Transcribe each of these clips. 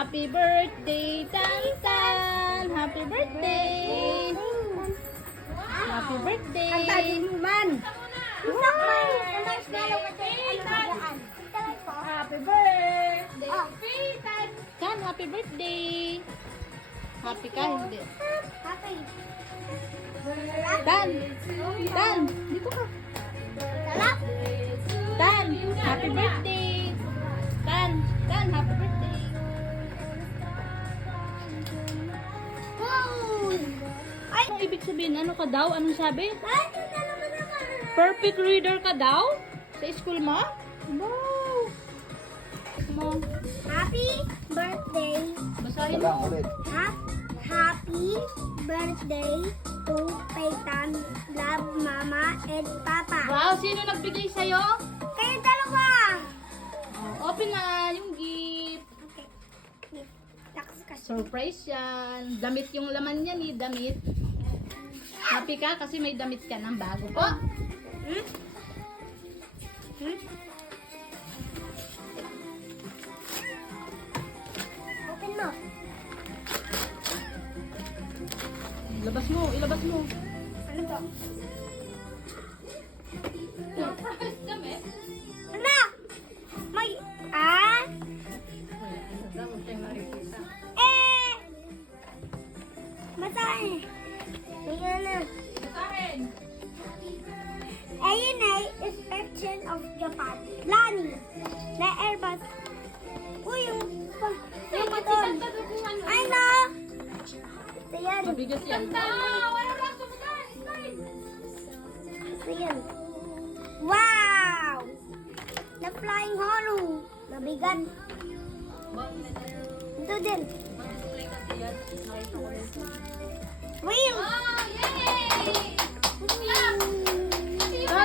Happy birthday, Tan Tan! Happy birthday! Happy birthday! Ang tadi mo man. Happy birthday! Tan, happy birthday! Happy ka, hindi. Tan! Tan! Dito ka. Tan! Happy birthday! Tan! Tan, happy birthday! Anong ibig sabihin? Ano ka daw? Anong sabi? Perfect reader ka daw? Sa school mo? Wow! Mo. Happy birthday. Basahin Wala mo. ulit. Happy birthday to Peyton. Love Mama and Papa. Wow, sino nagbigay sa'yo? Kayo dalawa. Oh, open na yung gift. Okay. Takas ka. Surprise yan. Damit yung laman niya ni damit. Happy ka kasi may damit ka ng bago po. Hmm? Hmm? Open mo. Ilabas mo, ilabas mo. Ano to? Surprise damit? Ano? May... Eh! Basahin. Ayan na. Basahin. Ayun ay inspection of Japan. Lani. Na Airbus. Uy, yung motor. Ay, no. Ayan. Mabigas yan. Ayan. Wow! The flying hollow. Nabigan. Ito din. Wheel.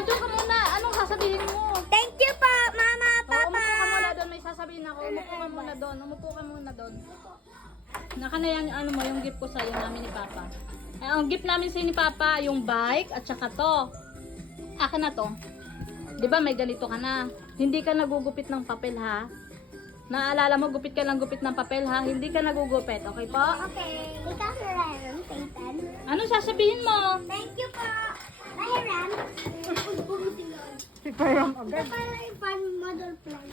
Doon ka muna. Anong sasabihin mo? Thank you po, Mama, Oo, Papa. umupo ka muna doon. May sasabihin ako. Umupo ka muna doon. Umupo ka muna doon. Naka na yan, ano mo, yung gift ko sa'yo namin ni Papa. Ang gift namin sa'yo ni Papa, yung bike at saka to. Akin na to. Di ba may ganito ka na? Hindi ka nagugupit ng papel ha? Naalala mo, gupit ka lang gupit ng papel ha? Hindi ka nagugupit. Okay po? Okay. Ikaw na Ryan, Peyton. Anong sasabihin mo? Thank you po. Ryan. Piparam agad. Para ipan model plan.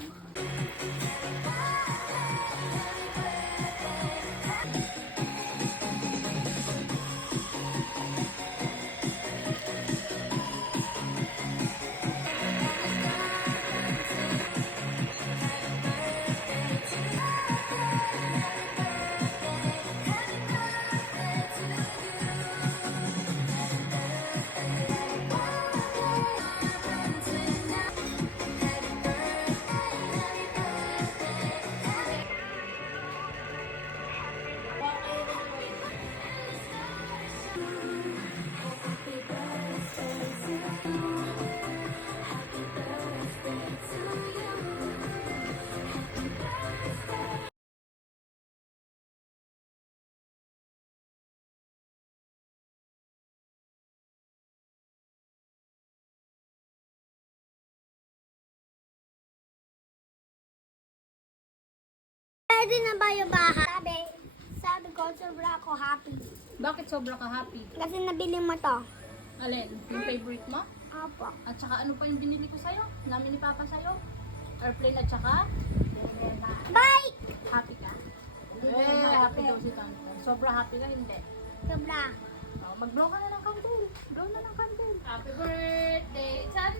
Pwede na ba yung bahay? Sabi ko, sobra ako happy. Bakit sobra ka happy? Kasi nabili mo to. Alin? Yung favorite mo? Opo. At saka ano pa yung binili ko sa'yo? Namin ni Papa sa'yo? Airplane at saka? Bye! Happy ka? Happy daw si Tantan. Sobra happy ka, hindi? Sobra. Oh, mag-blow ka na ng candle. Blow na ng candle. Happy birthday, Tantan!